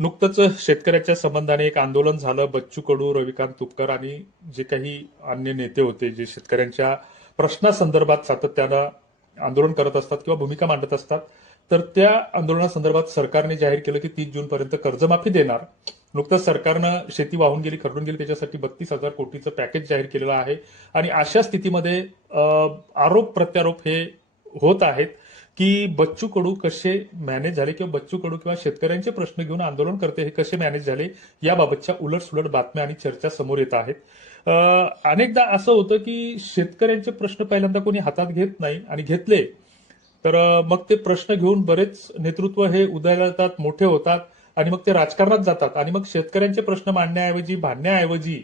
नुकतंच शेतकऱ्याच्या संबंधाने एक आंदोलन झालं. बच्चू कडू, रविकांत तुपकर आणि जे काही अन्य नेते होते जे शेतकऱ्यांच्या प्रश्नासंदर्भात सातत्यानं आंदोलन करत असतात किंवा भूमिका मांडत असतात, तर त्या आंदोलनासंदर्भात सरकारने जाहीर केलं की 30 जूनपर्यंत कर्जमाफी देणार. नुकतंच सरकारनं शेती वाहून गेली, खरडून गेली, त्याच्यासाठी 32,000 कोटीचं पॅकेज जाहीर केलेलं आहे. आणि अशा स्थितीमध्ये आरोप प्रत्यारोप हे होत आहेत की बच्चू कडू कसे मॅनेज झाले किंवा बच्चू कडू किंवा शेतकऱ्यांचे प्रश्न घेऊन आंदोलन करते हे कसे मॅनेज झाले, याबाबतच्या उलटसुलट बातम्या आणि चर्चा समोर येत आहेत. अनेकदा असं होतं की शेतकऱ्यांचे प्रश्न पहिल्यांदा कोणी हातात घेत नाही आणि घेतले तर मग ते प्रश्न घेऊन बरेच नेतृत्व हे उदयाला मोठे होतात आणि मग ते राजकारणात जातात आणि मग शेतकऱ्यांचे प्रश्न मांडण्याऐवजी भांडण्याऐवजी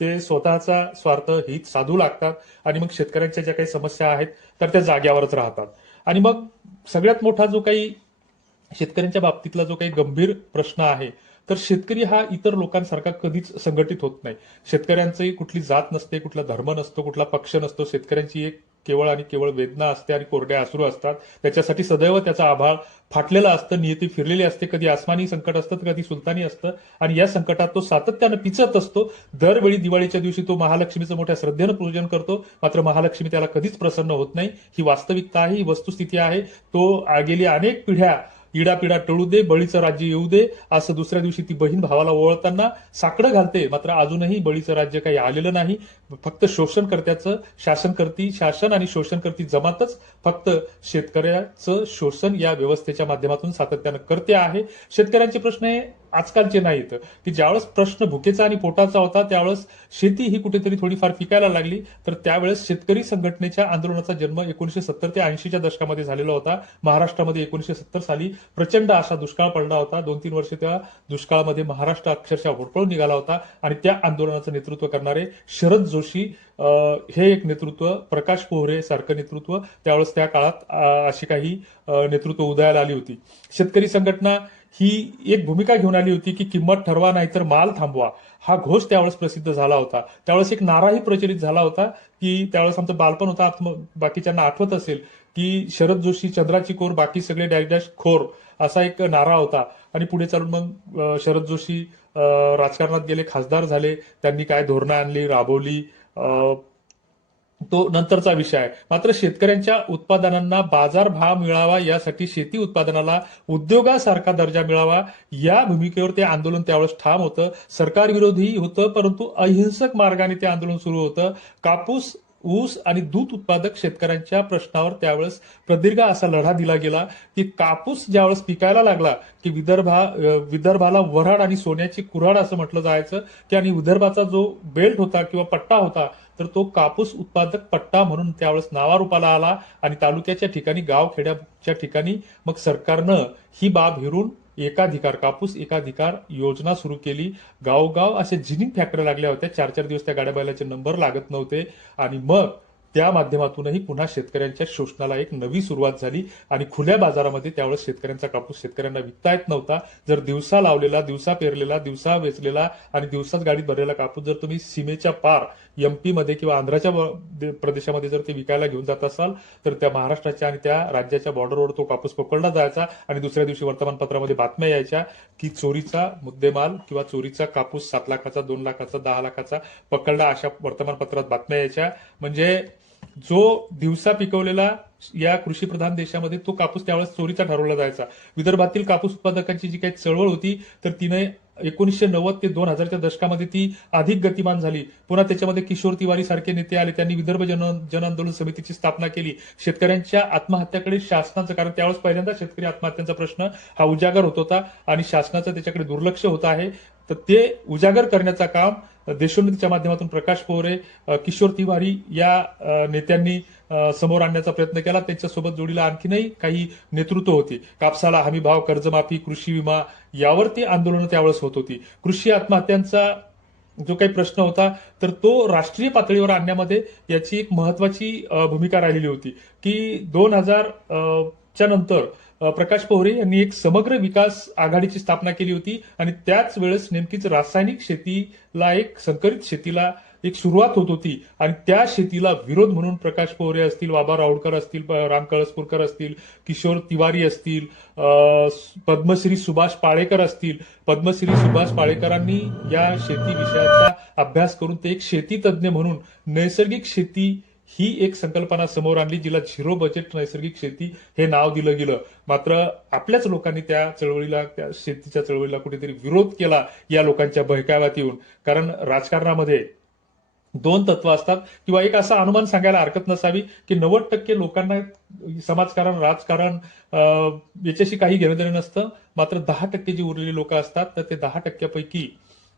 ते स्वतःचा स्वार्थ हित साधू लागतात आणि मग शेतकऱ्यांच्या ज्या काही समस्या आहेत तर त्या जाग्यावरच राहतात. आणि मग सगळ्यात मोठा जो काही शेतकऱ्यांच्या बाबतीतला जो काही गंभीर प्रश्न आहे, तर शेतकरी हा इतर लोकांसारखा कधीच संघटित होत नाही. शेतकऱ्यांची कुठली जात नसते, कुठला धर्म नसतो, कुठला पक्ष नसतो. शेतकऱ्यांची एक केवळ आणि केवळ वेदना असते आणि कोरड्या अश्रू असतात. त्याच्यासाठी सदैव त्याचा आभाळ फाटलेला असतं, नियती फिरलेली असते. कधी आसमानी संकट असतं तर कधी सुलतानी असतं आणि या संकटात तो सातत्यानं पिचत असतो. दरवेळी दिवाळीच्या दिवशी तो महालक्ष्मीचं मोठ्या श्रद्धेनं पूजन करतो, मात्र महालक्ष्मी त्याला कधीच प्रसन्न होत नाही. ही वास्तविकता आहे, ही वस्तुस्थिती आहे. तो गेली अनेक पिढ्या इडापिडा टळू दे, बळीचं राज्य येऊ दे, असं दुसऱ्या दिवशी ती बहीण भावाला ओळखताना साकडं घालते. मात्र अजूनही बळीचं राज्य काही आलेलं नाही. फक्त शोषणकर्त्याचं शासन आणि शोषणकर्ती जमातच फक्त शेतकऱ्याचं शोषण या व्यवस्थेच्या माध्यमातून सातत्यानं करते आहे. शेतकऱ्यांचे प्रश्न हे आजकालचे नाहीत की ज्यावेळेस प्रश्न भुकेचा आणि पोटाचा होता त्यावेळेस शेती ही कुठेतरी थोडीफार फिकायला लागली, तर त्यावेळेस शेतकरी संघटनेच्या आंदोलनाचा जन्म 1970 ते 80च्या दशकामध्ये झालेला होता. महाराष्ट्रामध्ये 1970 साली प्रचंड असा दुष्काळ पडला होता. 2-3 वर्ष त्या दुष्काळामध्ये महाराष्ट्र अक्षरशः होरपळून निघाला होता आणि त्या आंदोलनाचं नेतृत्व करणारे शरद जोशी हे एक नेतृत्व, प्रकाश पोहरे सारखं नेतृत्व त्यावेळेस त्या काळात अशी काही नेतृत्व उदयाला आली होती. शेतकरी संघटना ही एक भूमिका घेऊन आली होती की किंमत ठरवा नाहीतर माल थांबवा, हा घोष त्यावेळेस प्रसिद्ध झाला होता. त्यावेळेस एक नाराही प्रचलित झाला होता की त्यावेळेस आमचं बालपण होतं, बाकीच्यांना आठवत असेल की शरद जोशी चंद्राची कोर बाकी सगळे डॅश डॅश खोर, असा एक नारा होता. आणि पुढे चालून मग शरद जोशी राजकारणात गेले, खासदार झाले, त्यांनी काय धोरणं आणली, राबवली, तो नंतरचा विषय आहे. मात्र शेतकऱ्यांच्या उत्पादनांना बाजारभाव मिळावा यासाठी शेती उत्पादनाला उद्योगासारखा दर्जा मिळावा या भूमिकेवर ते आंदोलन त्यावेळेस ठाम होतं. सरकार विरोधी होतं, परंतु अहिंसक मार्गाने ते आंदोलन सुरू होतं. कापूस, ऊस आणि दूध उत्पादक शेतकऱ्यांच्या प्रश्नावर त्यावेळेस प्रदीर्घ असा लढा दिला गेला की कापूस ज्यावेळेस पिकायला लागला की विदर्भाला वऱ्हाड आणि सोन्याची कुऱ्हाड असं म्हटलं जायचं की, आणि विदर्भाचा जो बेल्ट होता किंवा पट्टा होता तर तो कापूस उत्पादक पट्टा म्हणून त्यावेळेस नावारूपाला आला. आणि तालुक्याच्या ठिकाणी, गावखेड्याच्या ठिकाणी मग सरकारनं ही बाब हेरून एकाधिकार, कापूस एकाधिकार योजना सुरू केली. गावोगाव अशा जिनिंग फॅक्टरी लागल्या होत्या. 4-4 दिवस त्या गाड्या बैलाचे नंबर लागत नव्हते आणि मग त्या माध्यमातूनही पुन्हा शेतकऱ्यांच्या शोषणाला एक नवी सुरुवात झाली. आणि खुल्या बाजारामध्ये त्यावेळेस शेतकऱ्यांचा कापूस शेतकऱ्यांना विकता येत नव्हता. जर दिवसा लावलेला, दिवसा पेरलेला, दिवसा वेचलेला आणि दिवसाच गाडीत भरलेला कापूस जर तुम्ही सीमेच्या पार एमपी मध्ये किंवा आंध्राच्या प्रदेशामध्ये जर ते विकायला घेऊन जात असाल तर त्या महाराष्ट्राच्या आणि त्या राज्याच्या बॉर्डरवर तो कापूस पकडला जायचा आणि दुसऱ्या दिवशी वर्तमानपत्रामध्ये बातम्या यायच्या की चोरीचा मुद्देमाल किंवा चोरीचा कापूस 7 लाखाचा, 2 लाखाचा, 10 लाखाचा पकडला, अशा वर्तमानपत्रात बातम्या यायच्या. म्हणजे जो दिवसा पिकवलेला या कृषी प्रधान देशामध्ये तो कापूस त्यावेळेस चोरीचा ठरवला जायचा. विदर्भातील कापूस उत्पादकांची जी काही चळवळ होती तर तिने 1990 ते 2000च्या दशकामध्ये ती अधिक गतिमान झाली. पुन्हा त्याच्यामध्ये किशोर तिवारी सारखे नेते आले, त्यांनी विदर्भ जन आंदोलन समितीची स्थापना केली. शेतकऱ्यांच्या आत्महत्याकडे शासनाचं, कारण त्यावेळेस पहिल्यांदा शेतकरी आत्महत्यांचा प्रश्न हा उजागर होत होता आणि शासनाचं त्याच्याकडे दुर्लक्ष होत आहे, तर ते उजागर करण्याचं काम देशोन्नतीच्या माध्यमातून प्रकाश पोहरे, किशोर तिवारी या नेत्यांनी समोर आणण्याचा प्रयत्न केला. त्यांच्यासोबत जोडीला आणखीनही काही नेतृत्व होती. कापसाला हमी भाव, कर्जमाफी, कृषी विमा यावरती आंदोलनं त्यावेळेस होत होती. कृषी आत्महत्यांचा जो काही प्रश्न होता तर तो राष्ट्रीय पातळीवर आणण्यामध्ये याची एक महत्वाची भूमिका राहिलेली होती की 2000 च्या नंतर प्रकाश पोहरे यांनी एक समग्र विकास आघाडीची स्थापना केली होती आणि त्याच वेळेस नेमकीच रासायनिक शेतीला, एक संकरित शेतीला एक सुरुवात होत होती आणि त्या शेतीला विरोध म्हणून प्रकाश पोहरे असतील, बाबा राऊळकर असतील, राम कळसपूरकर असतील, किशोर तिवारी असतील, पद्मश्री सुभाष पाळेकर असतील. पद्मश्री सुभाष पाळेकरांनी या शेती विषयाचा अभ्यास करून ते एक शेती तज्ज्ञ म्हणून नैसर्गिक शेती ही एक संकल्पना समोर आणली, जिला झिरो बजेट नैसर्गिक शेती हे नाव दिलं गेलं. मात्र आपल्याच लोकांनी त्या चळवळीला, त्या शेतीच्या चळवळीला कुठेतरी विरोध केला या लोकांच्या बहकाव्यात येऊन. कारण राजकारणामध्ये दोन तत्व असतात, किंवा एक असा अनुमान सांगायला हरकत नसावी की 90% लोकांना समाजकारण, राजकारण याच्याशी काही घेणं देणं नसतं. मात्र 10% जी उरलेली लोक असतात, तर ते 10%पैकी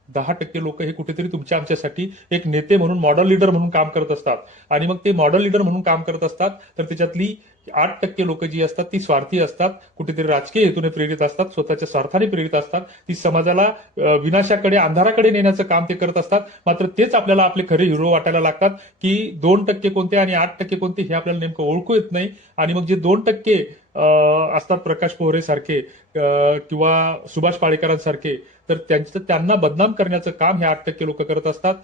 10% लोक हे कुठेतरी तुमच्या आमच्यासाठी एक नेते म्हणून, मॉडेल लीडर म्हणून काम करत असतात. आणि मग ते मॉडेल लीडर म्हणून काम करत असतात, तर त्याच्यातली 8% लोक जी असतात ती स्वार्थी असतात, कुठेतरी राजकीय हेतूने प्रेरित असतात, स्वतःच्या स्वार्थाने प्रेरित असतात. ती समाजाला विनाशाकडे, अंधाराकडे नेण्याचं काम ते करत असतात. मात्र तेच आपल्याला आपले खरे हिरो वाटायला लागतात, की 2% कोणते आणि 8% कोणते हे आपल्याला नेमकं ओळखू येत नाही. आणि मग जे 2% असतात, प्रकाश पोहरे सारखे किंवा सुभाष पाळेकरांसारखे, तर त्यांना बदनाम करण्याचं काम हे 8% लोक करत असतात.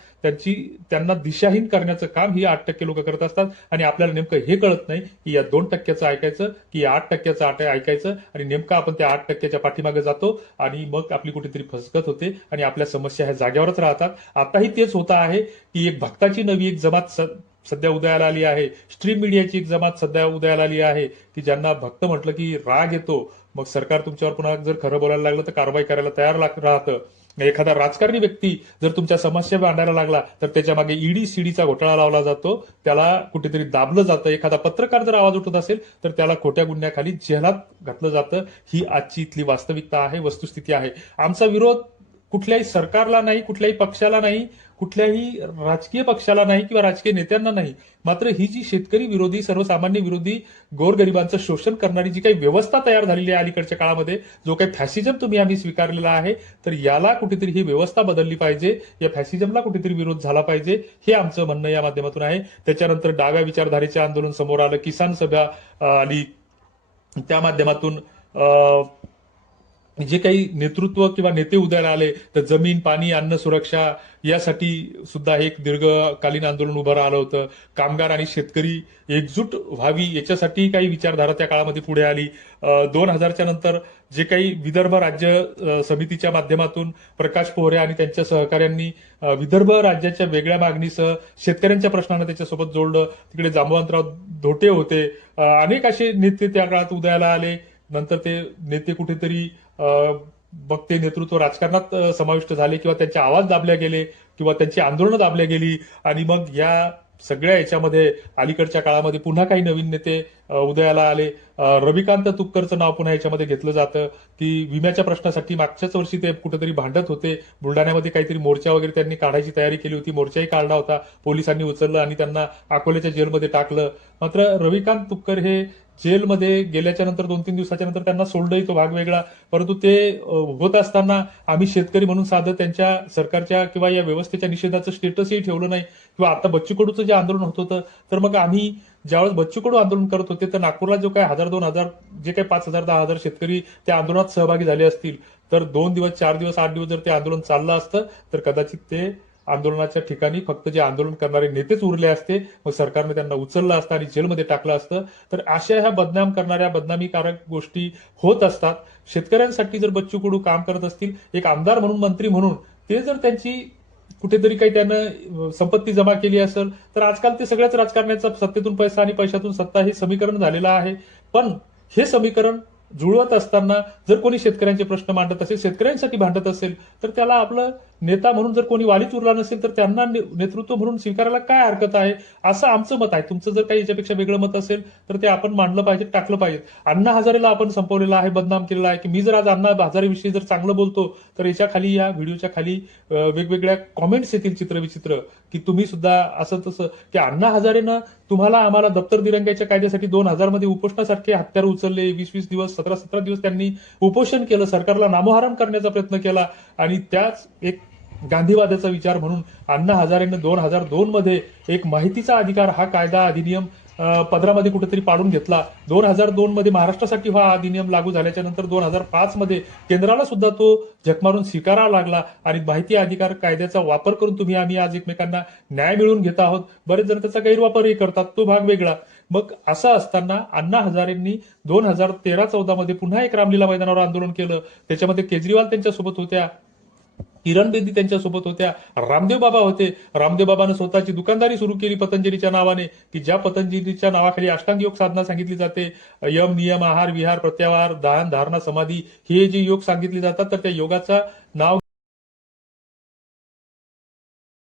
त्यांना दिशाहीन करण्याचं काम ही 8% लोक करत असतात. आणि आपल्याला नेमकं हे कळत नाही की या 2%चं ऐकायचं की या 8%चं ऐकायचं. आणि नेमकं आपण त्या 8%च्या पाठीमागे जातो आणि मग आपली कुठेतरी फसगत होते आणि आपल्या समस्या ह्या जागेवरच राहतात. आताही तेच होतं आहे की एक भक्ताची नवी एक जमात सध्या उदयाला आली आहे. स्ट्रीम मीडियाची एक जमात सध्या उदयाला आली आहे की ज्यांना भक्त म्हटलं की राग येतो. मग सरकार तुमच्यावर पुन्हा जर खरं बोलायला लागलं तर कारवाई करायला तयार राहतं. एखादा राजकारणी व्यक्ती जर तुमच्या समस्या मांडायला लागला तर त्याच्या मागे ईडी सीडीचा घोटाळा लावला जातो, त्याला कुठेतरी दाबलं जातं. एखादा पत्रकार जर आवाज उठवत असेल तर त्याला खोट्या गुन्ह्याखाली जेलात घातलं जातं. ही आजची इथली वास्तविकता आहे, वस्तुस्थिती आहे. आमचा विरोध कुठल्याही सरकारला नाही, कुठल्याही पक्षाला नाही, कुठल्याही राजकीय पक्षाला नाही किंवा राजकीय नेत्यांना नाही. मात्र ही जी शेतकरी विरोधी, सर्वसामान्य विरोधी, गोरगरिबांचं शोषण करणारी जी काही व्यवस्था तयार झालेली आहे अलीकडच्या काळामध्ये, जो काही फॅसिझम आम्ही स्वीकारलेला आहे, तर याला कुठेतरी ही व्यवस्था बदलली पाहिजे. या फॅसिझमला कुठेतरी विरोध झाला पाहिजे, हे आमचं म्हणणं या माध्यमातून आहे. त्याच्यानंतर डाव्या विचारधारेचे आंदोलन समोर आलं, किसान सभा आली, त्या माध्यमातून जे काही नेतृत्व किंवा नेते उदयाला आले, तर जमीन, पाणी, अन्न सुरक्षा यासाठी सुद्धा एक दीर्घकालीन आंदोलन उभं राहिलं होतं. कामगार आणि शेतकरी एकजूट व्हावी याच्यासाठी काही विचारधारा त्या काळामध्ये पुढे आली. 2000च्या नंतर जे काही विदर्भ राज्य समितीच्या माध्यमातून प्रकाश पोहरे आणि त्यांच्या सहकाऱ्यांनी विदर्भ राज्याच्या वेगळ्या मागणीसह शेतकऱ्यांच्या प्रश्नांना त्याच्यासोबत जोडलं. तिकडे जांबुवंतराव धोटे होते, अनेक असे नेते त्या काळात उदयाला आले. नंतर ते नेते कुठेतरी मग ते नेतृत्व राजकारणात समाविष्ट झाले किंवा त्यांचे आवाज दाबले गेले किंवा त्यांची आंदोलनं दाबल्या गेली. आणि मग या सगळ्या याच्यामध्ये अलीकडच्या काळामध्ये पुन्हा काही नवीन नेते उदयाला आले. रविकांत तुपकरचं नाव पुन्हा याच्यामध्ये घेतलं जातं की विम्याच्या प्रश्नासाठी मागच्याच वर्षी ते कुठेतरी भांडत होते. बुलढाण्यामध्ये काहीतरी मोर्चा वगैरे त्यांनी काढायची तयारी केली होती, मोर्चाही काढला होता, पोलिसांनी उचललं आणि त्यांना अकोल्याच्या जेलमध्ये टाकलं. मात्र रविकांत तुपकर हे जेलमध्ये गेल्याच्या नंतर 2-3 दिवसाच्या नंतर त्यांना सोडलंही, तो भाग वेगळा. परंतु ते होत असताना आम्ही शेतकरी म्हणून साधं त्यांच्या सरकारच्या किंवा या व्यवस्थेच्या निषेधाचं स्टेटसही ठेवलं नाही. किंवा आता बच्चू कडूचं जे आंदोलन होत होतं, तर मग आम्ही ज्यावेळेस बच्चू कडू आंदोलन करत होते तर नागपूरला जो काही 1000-2000 जे काही 5000-10,000 शेतकरी त्या आंदोलनात सहभागी झाले असतील, तर 2 दिवस, 4 दिवस, 8 दिवस जर ते आंदोलन चाललं असतं तर कदाचित ते आंदोलनाच्या ठिकाणी फक्त जे आंदोलन करणारे नेतेच उरले असते. मग सरकारने त्यांना उचललं असतं आणि जेलमध्ये टाकलं असतं. तर अशा ह्या बदनाम करणाऱ्या, बदनामीकारक गोष्टी होत असतात. शेतकऱ्यांसाठी जर बच्चू कडू काम करत असतील, एक आमदार म्हणून, मंत्री म्हणून, ते जर त्यांची कुठेतरी काही त्यानं संपत्ती जमा केली असेल, तर आजकाल ते सगळ्याच राजकारण्याचा सत्तेतून पैसा आणि पैशातून सत्ता हे समीकरण झालेलं आहे. पण हे समीकरण जुळवत असताना जर कोणी शेतकऱ्यांचे प्रश्न मांडत असेल, शेतकऱ्यांसाठी भांडत असेल, तर त्याला आपलं नेता म्हणून जर कोणी वालीच उरला नसेल तर त्यांना नेतृत्व म्हणून स्वीकारायला काय हरकत आहे, असं आमचं मत आहे. तुमचं जर काही याच्यापेक्षा वेगळं मत असेल तर ते आपण मांडलं पाहिजे, टाकलं पाहिजे. अण्णा हजारेला आपण संपवलेलं आहे, बदनाम केलेला आहे की मी जर आज अण्णा हजारेविषयी जर चांगलं बोलतो तर याच्या खाली, या व्हिडिओच्या खाली वेगवेगळ्या कॉमेंट्स येतील चित्रविचित्र की तुम्ही सुद्धा असं तसं, की अण्णा हजारेनं तुम्हाला, आम्हाला दप्तर दिरंगाईच्या कायद्यासाठी 2000 मध्ये उपोषणासारखे हत्यार उचलले. 20-20 दिवस, 17-17 दिवस त्यांनी उपोषण केलं, सरकारला नामोहरम करण्याचा प्रयत्न केला. आणि त्याच एक गांधीवादाचा विचार म्हणून अण्णा हजारेनं 2002 मध्ये एक माहितीचा अधिकार हा कायदा, अधिनियम पदरामध्ये कुठेतरी पाडून घेतला. 2002 मध्ये महाराष्ट्रासाठी हा अधिनियम लागू झाल्याच्या नंतर 2005 मध्ये केंद्राला सुद्धा तो झक मारून स्वीकारावा लागला आणि माहिती अधिकार कायद्याचा वापर करून तुम्ही आम्ही आज एकमेकांना न्याय मिळवून घेत आहोत. बरेच जण त्याचा गैरवापरही करतात, तो भाग वेगळा. मग असं असताना अण्णा हजारेंनी 2013-14 मध्ये पुन्हा एक रामलीला मैदानावर आंदोलन केलं. त्याच्यामध्ये केजरीवाल त्यांच्यासोबत होत्या, किरण बेदी त्यांच्यासोबत होत्या, रामदेव बाबा होते. रामदेव बाबानं स्वतःची दुकानदारी सुरू केली पतंजलीच्या नावाने, की ज्या पतंजलीच्या नावाखाली अष्टांग योग साधना सांगितली जाते. यम, नियम, आहार, विहार, प्रत्याहार, दान, धारणा, समाधी हे जे योग सांगितले जातात, तर त्या योगाचं नाव